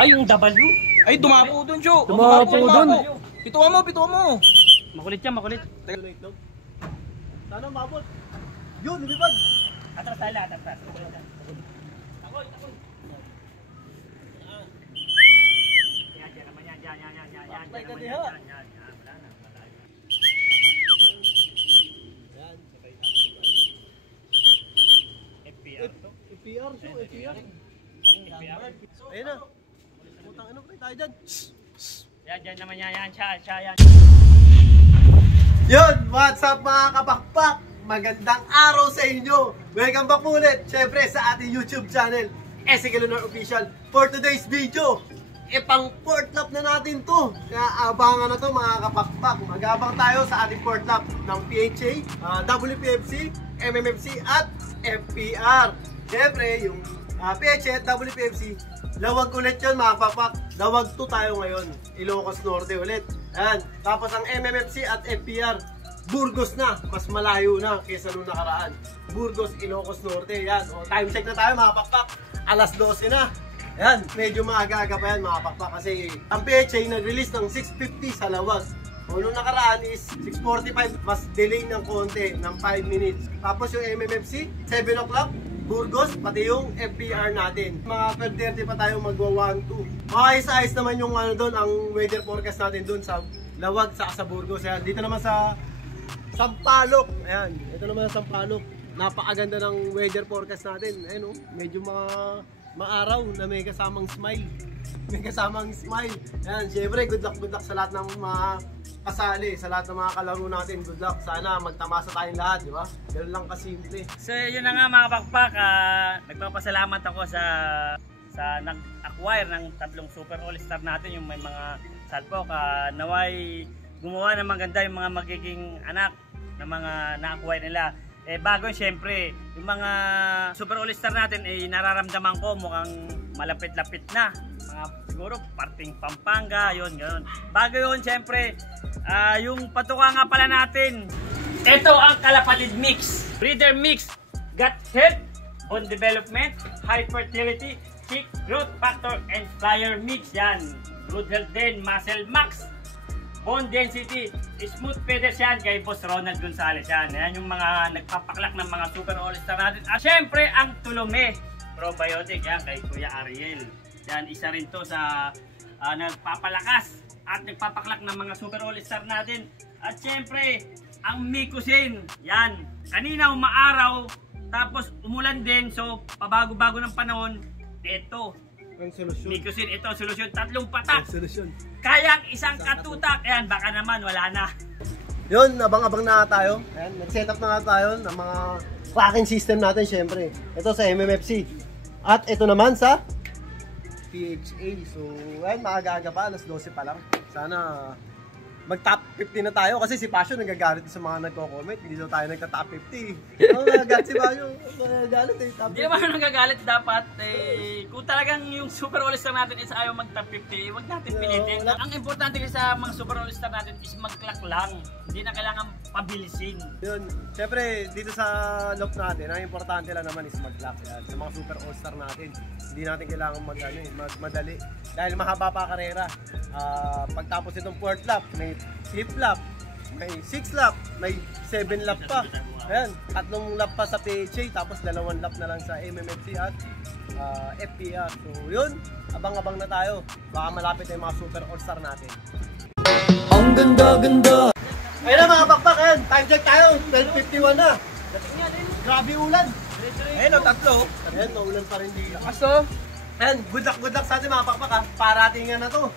Ay, yung W. Ay, dumapo dun, Jo. Dumapo dun. Pituan mo. Makulit yan, makulit. Sana mabot. Yun, lumipad. Atras tayo lahat, atras. Takoy. Yan naman yan. Patay ka diha. FPR to. FPR, so, FPR. Ayun na. Putang ino, patay tayo dyan. Yan naman yan, siya yan. Yun, what's up mga kapakpak? Magandang araw sa inyo. Welcome back ulit, syempre sa ating YouTube channel, Ezekiel Lunar Official. For today's video, pang port lap na natin to. Kaya abangan na to mga kapakpak. Mag-abang tayo sa ating port lap ng PHA, WPFC, MMFC at FPR. Syempre, yung PHA at WPFC, lawag ulit yun mga kapakpak. Lawag 2 tayo ngayon, Ilocos Norte ulit. Ayan. Tapos ang MMFC at FPR, Burgos na, mas malayo na kaysa nung nakaraan. Burgos, Ilocos Norte, yan. O, time check na tayo mga pakpak, alas 12 na. Ayan, medyo maaga-aga pa yan mga pakpak kasi ang PHA nag-release ng 6:50 sa lawag. O nung nakaraan is 6:45, mas delay ng konti, ng 5 minutes. Tapos yung MMFC, 7 o'clock, Burgos, pati yung FPR natin. Mga 12:30 pa tayo magwa-1-2. Maayos-ayos naman yung ano doon, ang weather forecast natin doon sa lawag sa Burgos. Ayan, dito naman sa Sampaloc. Ayan, ito naman sa Sampaloc. Napakaganda ng weather forecast natin. Ayan, medyo maaraw na may kasamang smile. May kasamang smile. Ayan, syempre good luck sa lahat ng mga kasali, sa lahat ng mga kalaro natin. Good luck. Sana magtamasa tayong lahat, di ba? Ganun lang kasimple. So yun na nga mga pakpak, nagpapasalamat ako sa nag-acquire ng 3 Super All-Star natin, yung may mga salpok. Naway gumawa ng maganda yung mga magiging anak ng mga na-acquire nila. Bago syempre, yung mga Super All-Star natin nararamdaman ko mukhang malapit-lapit na. Mga siguro parting Pampanga, yun, gano'n. Bago yun, syempre, yung patuka nga pala natin. Ito ang Kalapatid Mix. Breeder Mix. Gut health, bone development, high fertility, chick growth factor, and flyer mix. Yan. Good health din, muscle max, bone density, smooth feathers yan kay Boss Ronald Gonzales yan. Yan yung mga nagpapaklak ng mga Super All-Star natin. At syempre, ang Tulome Probiotic yan kay Kuya Ariel. Yan, isa rin to sa nagpapalakas at nagpapaklak ng mga Super All-Star natin. At syempre, ang Micusin. Yan, kanina umaaraw, tapos umulan din, so pabago-bago ng panahon. Ito, Ang solusyon. Micusin, ito ang solusyon. 3 patak. Ang solusyon. Kayang isang katutak. Ayan, baka naman wala na. Yun, abang-abang na tayo. Ayan, nag-set up na nga tayo ng mga tracking system natin syempre. Ito sa MMFC. At ito naman sa PHA. So, ayan, maaga-aga pa, alas 12 pa lang. Sana mag-top 50 na tayo kasi si Passion nagagalit sa mga nagko-comment. Hindi daw tayo nagka-top 50. Ano nagagalit si Passion? Nagagalit top 50. Hindi naman nagagalit dapat. Kung talagang yung Super All-Star natin is ayaw mag-top 50, huwag natin pilitin. Ang importante kasi sa mga Super All-Star natin is mag-clock lang. Hindi na kailangan pabilisin. Yun, syempre dito sa loop natin, ang importante lang naman is mag-clock. Yan, yung mga Super All-Star natin, hindi natin kailangan madali. Dahil mahaba pa karera. Pagtapos itong 4th lap, may 5th lap, may 6th lap, may 7 lap pa. Ayan, 3 lap pa sa PHA, tapos 2 lap na lang sa MMFC at FPR. So yun, abang-abang na tayo. Baka malapit na yung mga Super All-Star natin. Ang ganda-ganda! Ayun na mga bakbak, ayan, time check tayo, 12:51 na. Grabe ulan. Ayun, 3. Ayan, maulan pa rin dito. Aso? Ayan, good luck sa atin mga bakbak ha. Paratingan na to.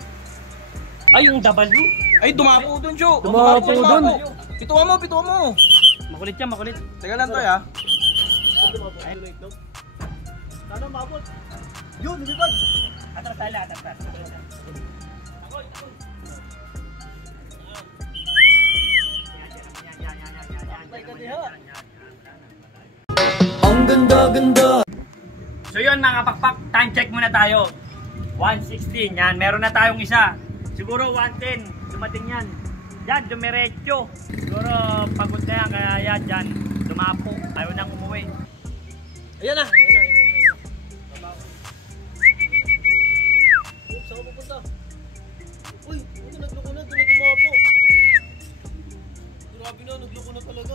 Ay, yung W. Ay, dumapo dun, Jo. Dumapo dun. Pituan mo. Makulit yan, makulit. Teka lang to, ya. Sana mabot. Yun, lumipad. Atras tayo lahat, atras. Ang ganda-ganda. So yun mga pakpak, time check muna tayo. 1:16, yan, meron na tayong isa. Siguro 1:10, dumating yan. Yan, dumiretso. Siguro pagod na yan, kaya yan, dyan, dumapo. Ayaw nang umuwi. Ayan na. Uy, ito nagloko na, ito na tumapo. Grabe na, nagloko na talaga.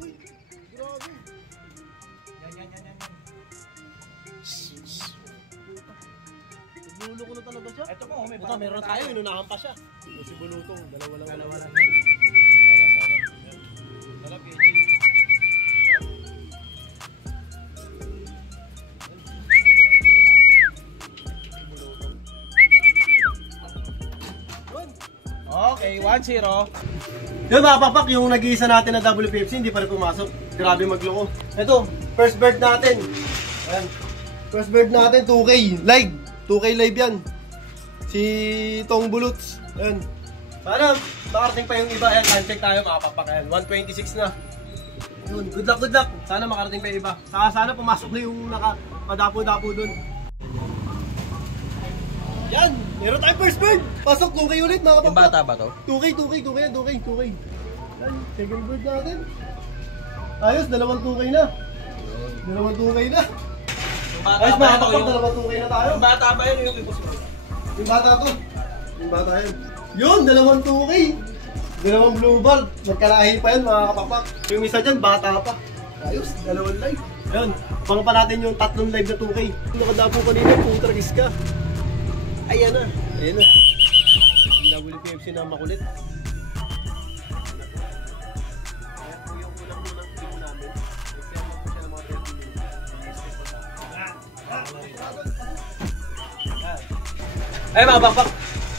Uy, grabe. Yan. Nagluloko na talaga siya. Ito mo, may Buta, meron tayo, inunahan pa siya. Si Bulutong, dalawa lang. Sana. Sana, PH. Okay, 1-0. Yung mga papak, yung nag-iisa natin na WPFC, hindi pa rin pumasok. Grabe magloko. Ito, first bird natin. Ayan. First bird natin, 2K live. 2K live yan. Si Tong Buluts. Ayan. Sana, makarating pa yung iba. Ayan, time check tayo mga papak. Ayan, 126 na. Yun, good luck, good luck. Sana makarating pa yung iba. Sana pumasok na yung nakapadapo-dapo dun. Yan, meron tayong first bird. Pasok, 2K ulit mga Yung papak. bata ba to? 2K. Yan, second bird natin. Ayos, dalawang 2K na. Dalawang 2K na. Ayos mga papak, dalawang 2K na tayo. Yung bata ba yun yung ibus mo? Yung bata to. Yung bata yun. Yun, dalawang 2K. Dalawang blue ball. Magkalahi pa yun mga kapapak. Yung isa dyan, bata pa. Ayos, dalawang live. Yun, pang pa natin yung tatlong live na 2K. Nakadapo kanina, putragis ka. Ayan na. Ayan na. Yung WPFC na makulit. Ay mga bakbak,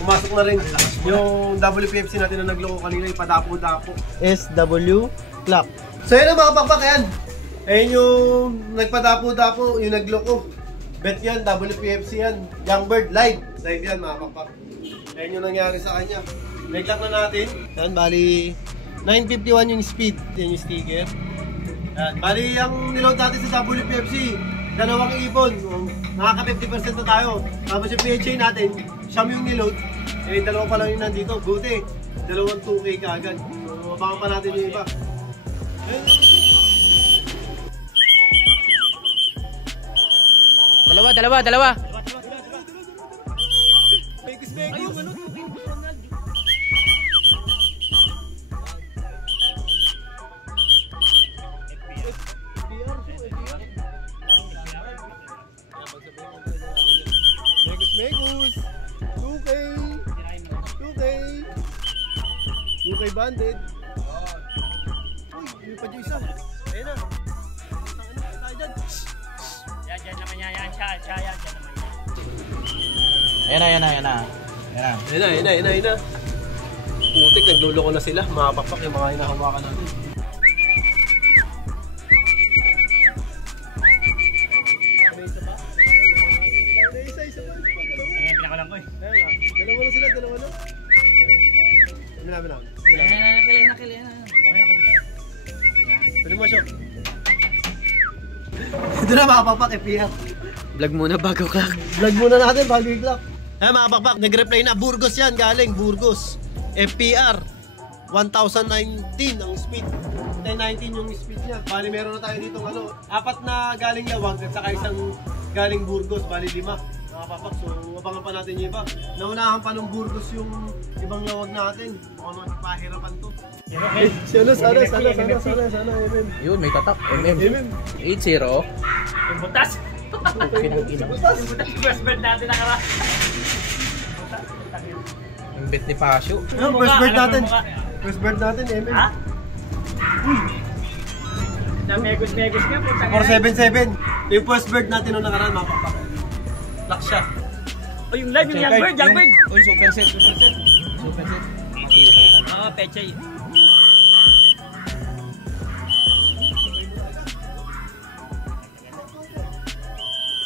pumasok na rin yung WPFC natin na nagloko kanina, yung padapo-dapo. SW Clock. So yun ang mga bakbak, ayan. Ayan yung nagpadapo-dapo, yung nagloko. Bet yan, WPFC yan. Youngbird, live. Live yan mga bakbak. Ayan yung nangyari sa kanya. Nag-lock na natin. Ayan, bali 951 yung speed. Yan yung sticker. Ayan, bali yung niload natin sa WPFC. Dalawang ibon, nakaka 50% na tayo. Tapos yung PHA natin, siyam yung niload. Eh, dalawa pa lang yung nandito. Buti, dalawang 2K kaagad. So, abangan pa natin yung iba. Dalawa. Ayun, ano? Megus! 2K! 2K banded! Uy, yun pa dyan isa! Ayun na! Tayo dyan! Yan naman yan. Siya yan. Dyan naman yan. Ayan na. Ayun na! Putik, nagluloko na sila. Makapapak yung mga hinahawakan natin. Isa pa. Ayan, pinakalang ko eh. Ayun na. Dalawa na sila. Namin. Nakili. Pwede mo siya. Ito na mga pakpak, FPR. Vlog muna bago clock. Vlog muna natin bago i-clock. Ay mga pakpak, nag-reply na. Burgos yan, galing Burgos. FPR 1019 ang speed. 1019 yung speed niya. Bali meron na tayo dito apat na galing Lawag at saka isang galing Burgos. Bali 5 mga pakpak. So abangan pa natin yung iba. Naunahan pa ng Burgos yung ibang Lawag natin. Kung ano pahirapan to. Sana, MM. Yun, may tatak. MM. 8-0. Yung butas. Pinag-ina. Yung butas. First bird natin nakara. Yung bet ni Pasio. Yung first bird natin. First bird natin, MM. Ha? Na megus ka. 477. Yung first bird natin nung nakaraan, mapapak. Lock siya. O yung live, yung young bird. Uy, super set. Pechay.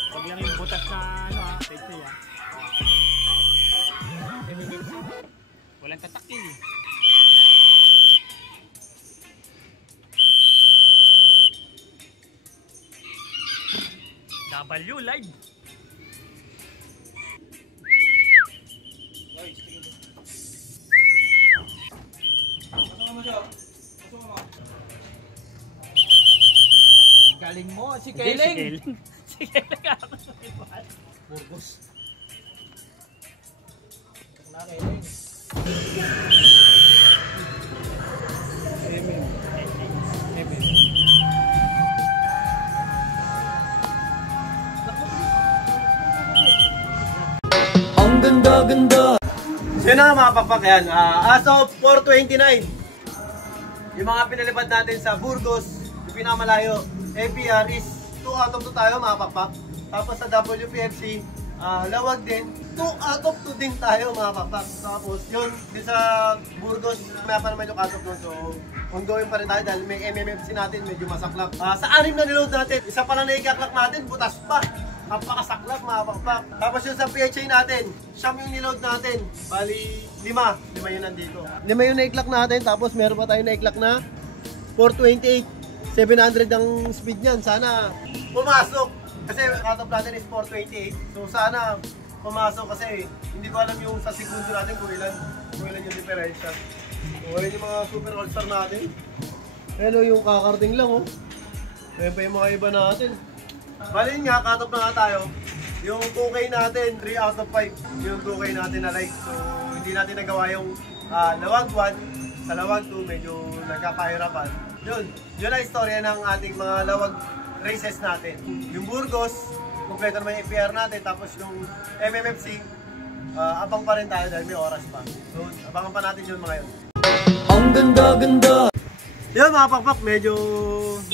Pag lang yung butas na pechay walang tatakil eh. W live. Galing mo, si Hindi, Keling. Si Keling ako sa iba. Burgos. Ang ganda-ganda. So yun na nga mga pakpak yan. As of 4:29, yung mga pinalipad natin sa Burgos, yung pinamalayo, APR is 2 out of 2 tayo mga pakpak. Tapos sa WPFC, lawag din, 2 out of 2 din tayo mga pakpak. Tapos yun, din sa Burgos, may pa naman yung out of 2. So ongoing pa rin tayo dahil may MMFC natin, medyo masaklap. Sa 6 na niload natin, isa pa lang na ikaklak natin, butas pa. Napakasaklap mga pakpak. Tapos yung sa PHA natin, siyam yung niload natin. Bali, 5 yun nandito. 5 yung na-iklak natin, tapos meron pa tayo na-iklak na 428. 700 ang speed niyan. Sana pumasok. Kasi cut-off natin is 428. So sana pumasok kasi hindi ko alam yung sa segundo natin kung ilan yung diferensya. So ayun yung mga super all-star natin. Hello, yung kakarding lang oh. Ayun pa yung mga iba natin. Bali nga, cut-off na nga tayo. Yung 2K natin, 3 out of 5. Yung 2K natin na like. So hindi natin nagawa yung lawag 1. Sa lawag 2, medyo nagkakahirapan. Yun ang istorya ng ating mga lawag races natin. Yung Burgos, kompleto naman yung APR natin. Tapos yung MMFC, abang pa rin tayo dahil may oras pa. So abangan pa natin yun mga yun. Ang ganda-ganda. Yun mga pakpak, medyo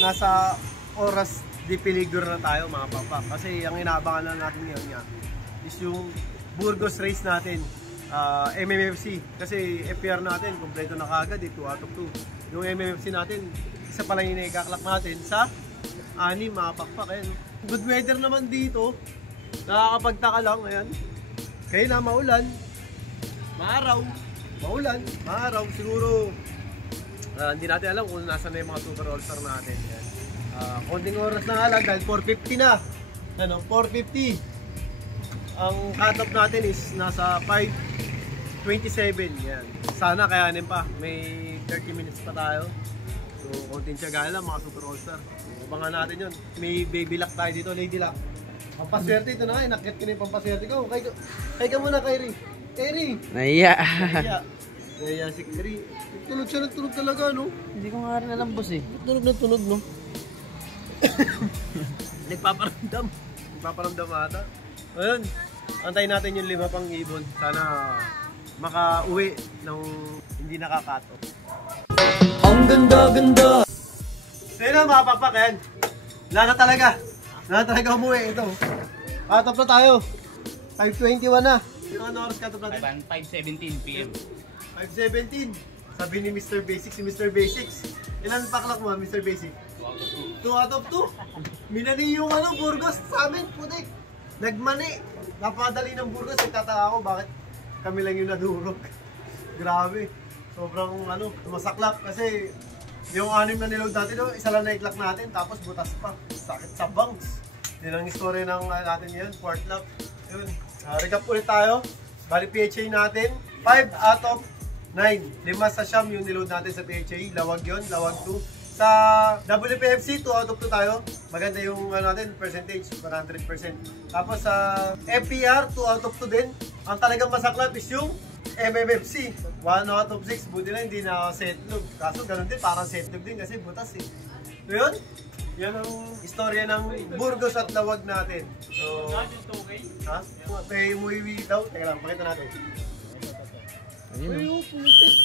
nasa oras di peligro na tayo mga pakpak. Kasi ang inaabangan na natin ngayon nga is yung Burgos race natin. MMFC. Kasi APR natin, kompleto na kagad, 2 out of 2. Yung MMFC natin, isa pa lang yung naikaklock natin sa 6 mga pakpak. Ayan. Good weather naman dito. Nakakapagtaka lang. Ayan. Kaya na maulan, maaraw, maulan, maaraw. Siguro, hindi natin alam kung nasa na yung mga super all-star natin. Ayan. Konting oras na nga lang dahil 4:50 na. Ano, 4:50. Ang cut-off natin is nasa 5:27. Yan. Sana kayanin pa. May 30 minutes pa tayo. So, konting tiyagaan lang mga super all-star. Abangan natin yun. May baby lock tayo dito, lady lock. Pampaswerte ito na nga. Nakit ko na yung pampaswerte ko. Kay ka muna, Kyrie. Kyrie! Naiya. Naiya si Kyrie. Tunog siya ng tunog talaga, no? Hindi ko nga rin alam, boss eh. Tunog na tunog, no? Nagpaparamdam. Nagpaparamdam ata. Ayun. Antayin natin yung 5 pang ibon. Sana makauwi ng hindi nakakato. Ang ganda-ganda. So yun na mga pakpak yan. Wala na talaga. Wala na talaga umuwi. Ito. Cut-off na tayo. 5:21 na. Yung ano oras cut-off natin? 5:17 PM. 5:17. Sabi ni Mr. Basics, si Mr. Basics. Ilan paklak mo, Mr. Basic? 2 out of 2. Minani yung ano, Burgos sa amin, putik. Nagmani. Napadali ng Burgos. Nagtataka ako bakit kami lang yung nadurog. Grabe. Sobrang ano, masaklap. Kasi yung 6 na niload natin, no, isa lang na-iklak natin. Tapos butas pa. Sakit sa bangs. Yan ang istorya ng natin ngayon, 4th lap. Yun. Recap ulit tayo. Bali PHA natin, 5 out of 9. 5 sa siyam yung niload natin sa PHA. Lawag yun, lawag 2. Sa WPFC, 2 out of 2 tayo. Maganda yung natin, percentage, 100%. Tapos sa FPR, 2 out of 2 din. Ang talagang masaklap is yung MMFC. 1 out of 6. Buti lang, hindi na setlog. Kaso ganun din, parang setlog din kasi butas eh. So yun, yan ang istorya ng Burgos at lawag natin. So, ha? Kay Muiwi daw. Teka lang, pakita natin. Ayun, putik.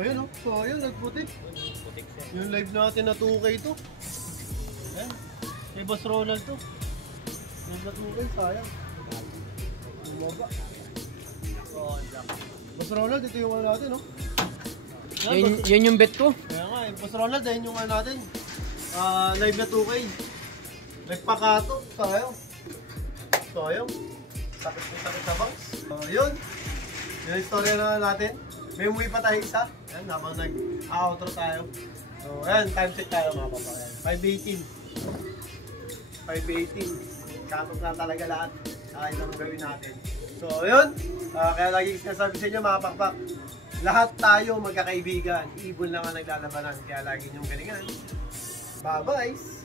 Ayun o, so ayun, nagputik. Yung live natin na 2K to. Ayan, kay Boss Ronald to. Yung na 2K, sayang. Bumaba. Boss Ronald, ito yung ano natin, no? Yun yung bet ko. Kaya nga, Boss Ronald, ayun yung ano natin. Live na 2K. Nagpakato, sayang. Sayang. Sakit sa bangs. Yun. Yung istorya na natin. May umuwi pa tayo isa. Ayan, habang nag-outro tayo. So, ayan, time check tayo mga papa. 5:18. 5:18. Katot na talaga lahat. Kahit anong gawin natin. So, yun. Kaya lagi sinasabi sa inyo mga pakpak, lahat tayo magkakaibigan. Ibon lang ang naglalabanan, kaya lagi niyong galingan. Bye-bye!